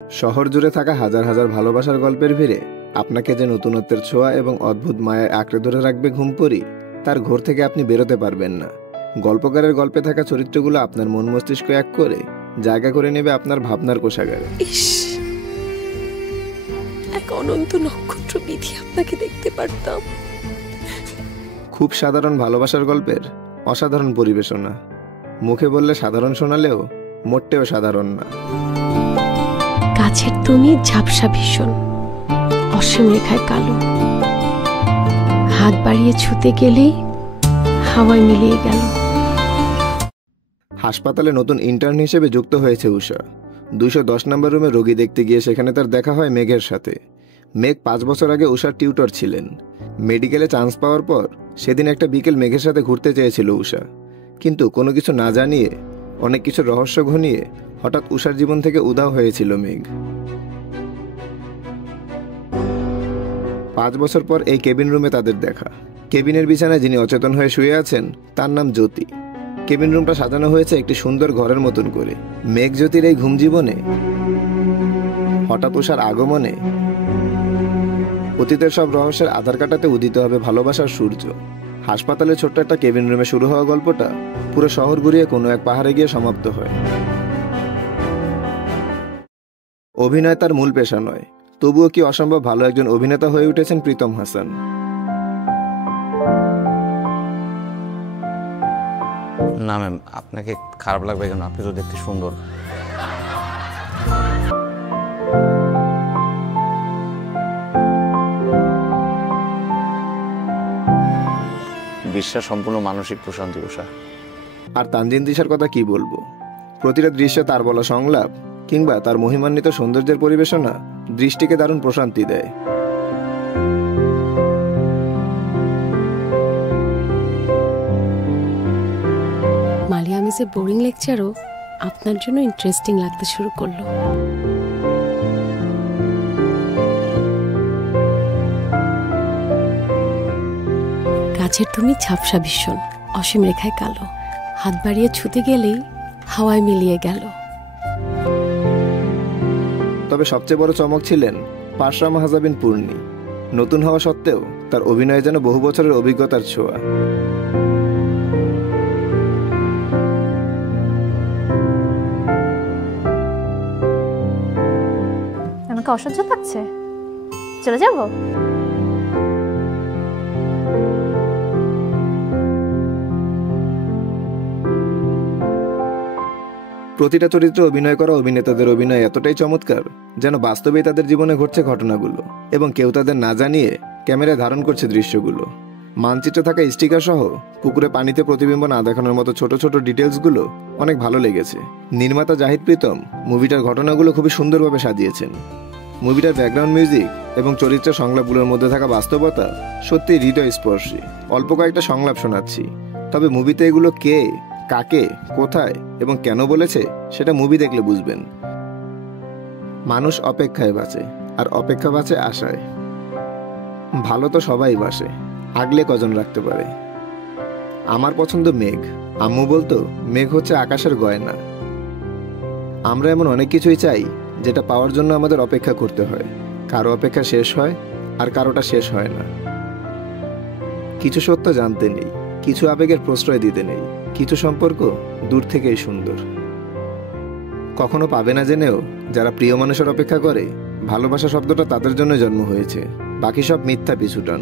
শহর জুড়ে থাকা হাজার হাজার ভালোবাসার গল্পের ভিড়ে আপনাকে যে নতুনত্বের ছোঁয়া এবং অদ্ভুত মায়ায় আঁকড়ে ধরে রাখবে ঘুমপড়ি, তার ঘোর থেকে আপনি বেরোতে পারবেন না। গল্পকারের গল্পে থাকা চরিত্রগুলো আপনার মন মস্তিষ্ক এক করে জায়গা করে নেবে আপনার ভাবনার কোষাগারে। এক অনন্ত নক্ষত্র বিধি আপনাকে দেখতে পারতাম। খুব সাধারণ ভালোবাসার গল্পের অসাধারণ পরিবেশনা, মুখে বললে সাধারণ শোনালেও মোটেও সাধারণ না। গাছের তুমি ঝাপসা ভীষণ, অসীম রেখায় কালো, হাত বাড়িয়ে ছুতে গেলেই হাওয়ায় মিলিয়ে গেল। হাসপাতালে নতুন ইন্টার্ন হিসেবে যুক্ত হয়েছে উষা। 210 নম্বর রুমে রোগী দেখতে গিয়ে সেখানে তার দেখা হয় মেঘের সাথে। মেঘ 5 বছর আগে উষার টিউটর ছিলেন। মেডিকেলে চান্স পাওয়ার পর সেদিন একটা বিকেল মেঘের সাথে ঘুরতে চেয়েছিল উষা, কিন্তু কোনো কিছু না জানিয়ে, অনেক কিছু রহস্য ঘনিয়ে হঠাৎ উষার জীবন থেকে উধাও হয়েছিল মেঘ। 5 বছর পর এই কেবিন রুমে তাদের দেখা। কেবিনের বিছানায় যিনি অচেতন হয়ে শুয়ে আছেন তার নাম জ্যোতি। কেবিন রুমটা সাজানো হয়েছে একটি সুন্দর ঘরের মতন করে। মেঘ জ্যোতির এই ঘুম জীবনে হঠাৎ উষার আগমনে অতীতের সব রহস্যের আধার কাটাতে উদিত হবে ভালোবাসার সূর্য। হাসপাতালে ছোট্ট একটা কেবিন রুমে শুরু হওয়া গল্পটা পুরো শহর ঘুরিয়ে কোনো এক পাহাড়ে গিয়ে সমাপ্ত হয়। অভিনয় তার মূল পেশা নয়, তবুও কি অসম্ভব ভালো একজন অভিনেতা হয়ে উঠেছেন প্রীতম হাসান। না ম্যাম, আপনাকে খারাপ লাগবে কেন? আপনি তো দেখতে সুন্দর। বিশ্বাস সম্পূর্ণ মানসিক প্রশান্তি উষা। আর তানজিন তিশার কথা কি বলবো, প্রতিটা দৃশ্যে তার বলা সংলাপ কিংবা তার মহিমান্বিত সৌন্দর্যের পরিবেশনা দৃষ্টিকে দারুণ প্রশান্তি দেয়। মালিয়া মিসের বোরিং লেকচারও আপনার জন্য ইন্টারেস্টিং লাগতে শুরু করলো। গাছের তুমি ঝাপসা ভীষণ, অসীম রেখায় কালো, হাত বাড়িয়ে ছুতে গেলেই হাওয়ায় মিলিয়ে গেল। তবে সবচেয়ে বড় চমক ছিলেন পাশরা মাহজাবিন পূর্ণি। নতুন হওয়া সত্ত্বেও তার অভিনয়ে যেন বহু বছরের অভিজ্ঞতার ছোঁয়া। আমাকে অসহ্য লাগছে, চলে যাব। প্রতিটা চরিত্রে অভিনয় করা অভিনেতাদের অভিনয় এতটাই চমৎকার যেন বাস্তবেই তাদের জীবনে ঘটছে ঘটনাগুলো, এবং কেউ তাদের না জানিয়ে ক্যামেরায় ধারণ করছে দৃশ্যগুলো। মানচিত্রে থাকা স্টিকার সহ পুকুরে পানিতে প্রতিবিম্ব না দেখানোর মতো ছোট ছোট ডিটেলসগুলো অনেক ভালো লেগেছে। নির্মাতা জাহিদ প্রীতম মুভিটার ঘটনাগুলো খুবই সুন্দরভাবে সাজিয়েছেন। মুভিটার ব্যাকগ্রাউন্ড মিউজিক এবং চরিত্রের সংলাপগুলোর মধ্যে থাকা বাস্তবতা সত্যি হৃদয়স্পর্শী। অল্প কয়েকটা সংলাপ শোনাচ্ছি, তবে মুভিতে এগুলো কে, কাকে, কোথায় এবং কেন বলেছে সেটা মুভি দেখলে বুঝবেন। মানুষ অপেক্ষায় বাঁচে, আর অপেক্ষা বাঁচে আশায়। ভালো তো সবাই বাসে, আগলে কজন রাখতে পারে। আমার পছন্দ মেঘ। আম্মু বলতো মেঘ হচ্ছে আকাশের গয়না। আমরা এমন অনেক কিছুই চাই যেটা পাওয়ার জন্য আমাদের অপেক্ষা করতে হয়। কারো অপেক্ষা শেষ হয় আর কারোটা শেষ হয় না। কিছু সত্য জানতে নেই, কিছু আবেগের প্রশ্রয় দিতে নেই, কিছু সম্পর্ক দূর থেকেই সুন্দর। কখনো পাবে না জেনেও যারা প্রিয় মানুষের অপেক্ষা করে, ভালোবাসা শব্দটা তাদের জন্য জন্ম হয়েছে, বাকি সব মিথ্যা পিছুটান।